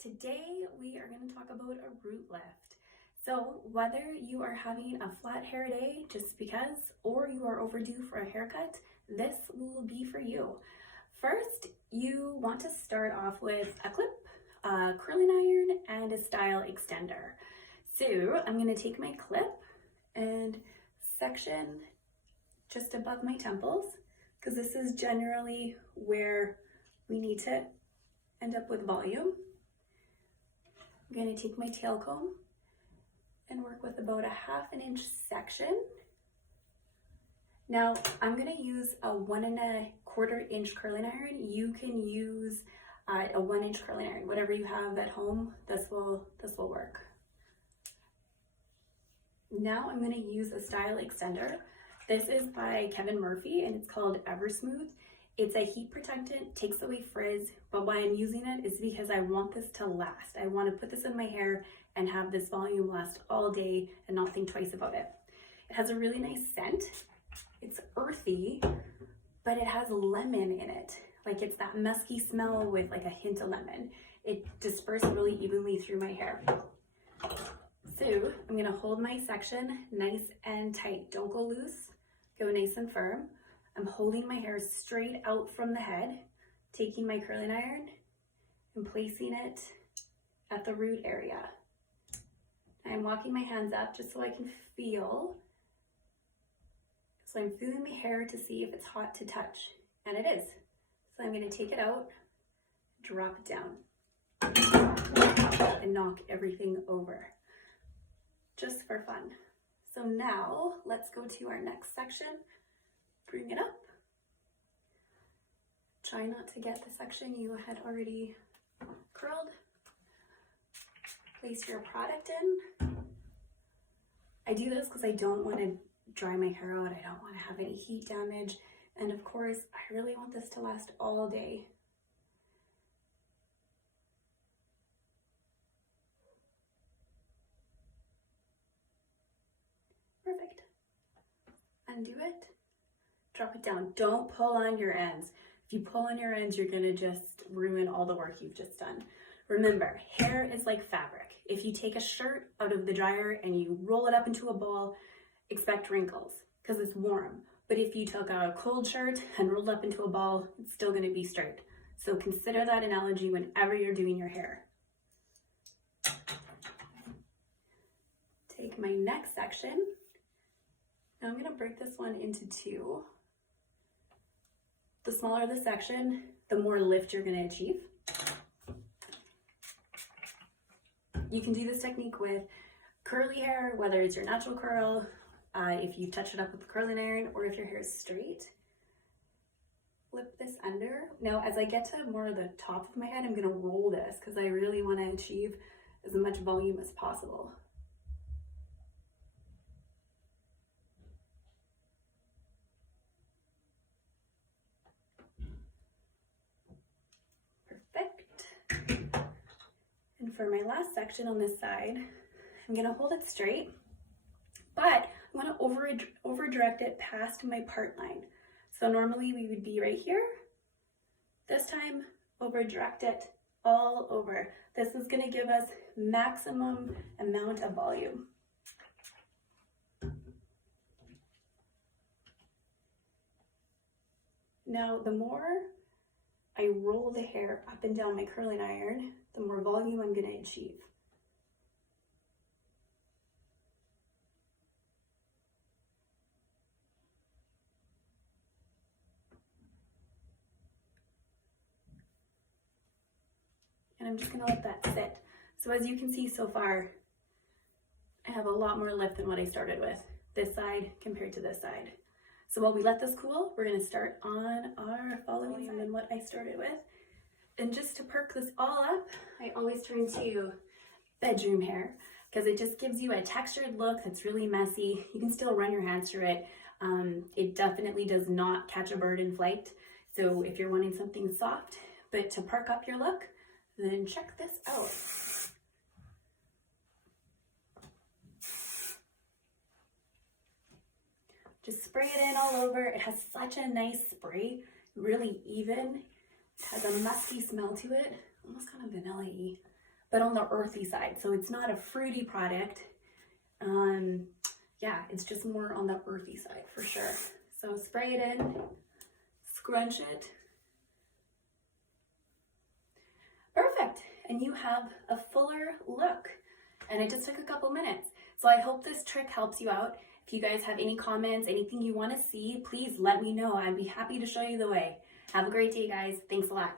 Today we are going to talk about a root lift. So whether you are having a flat hair day just because, or you are overdue for a haircut, this will be for you. First, you want to start off with a clip, a curling iron, and a style extender. So I'm going to take my clip and section just above my temples, because this is generally where we need to end up with volume. I'm going to take my tail comb and work with about a 1/2 inch section. Now I'm going to use a 1 1/4 inch curling iron. You can use a 1 inch curling iron, whatever you have at home. This will work. Now I'm going to use a style extender. This is by Kevin Murphy and it's called EVER.SMOOTH. It's a heat protectant, takes away frizz, but why I'm using it is because I want this to last. I want to put this in my hair and have this volume last all day and not think twice about it. It has a really nice scent. It's earthy, but it has lemon in it. Like it's that musky smell with like a hint of lemon. It disperses really evenly through my hair. So I'm gonna hold my section nice and tight. Don't go loose, go nice and firm. I'm holding my hair straight out from the head, taking my curling iron and placing it at the root area. I'm walking my hands up just so I can feel. So I'm feeling my hair to see if it's hot to touch, and it is. So I'm going to take it out, drop it down, and knock everything over, just for fun. So now let's go to our next section. Bring it up. Try not to get the section you had already curled. Place your product in. I do this because I don't want to dry my hair out. I don't want to have any heat damage. And of course, I really want this to last all day. Perfect. Undo it. Drop it down. Don't pull on your ends. If you pull on your ends, you're gonna just ruin all the work you've just done. Remember, hair is like fabric. If you take a shirt out of the dryer and you roll it up into a ball, expect wrinkles because it's warm. But if you took a cold shirt and rolled up into a ball, it's still gonna be straight. So consider that analogy whenever you're doing your hair. Take my next section. Now I'm gonna break this one into two. The smaller the section, the more lift you're going to achieve. You can do this technique with curly hair, whether it's your natural curl, if you touch it up with the curling iron, or if your hair is straight. Flip this under. Now, as I get to more of the top of my head, I'm going to roll this because I really want to achieve as much volume as possible. And for my last section on this side, I'm going to hold it straight, but I'm going to over direct it past my part line. So normally we would be right here. This time, over direct it all over. This is going to give us maximum amount of volume. Now, the more I roll the hair up and down my curling iron, the more volume I'm going to achieve. And I'm just going to let that sit. So as you can see so far, I have a lot more lift than what I started with, this side compared to this side. So while we let this cool, we're going to start on our following side than what I started with. And just to perk this all up, I always turn to bedroom hair because it just gives you a textured look that's really messy. You can still run your hands through it. It definitely does not catch a bird in flight. So if you're wanting something soft, but to perk up your look, then check this out. Just spray it in all over. It has such a nice spray, really even. It has a musky smell to it, almost kind of vanilla-y. but on the earthy side. So it's not a fruity product. Yeah, it's just more on the earthy side for sure. So spray it in, scrunch it. Perfect. And you have a fuller look. And it just took a couple minutes. So I hope this trick helps you out. If you guys have any comments, anything you want to see, please let me know. I'd be happy to show you the way. Have a great day, guys. Thanks a lot.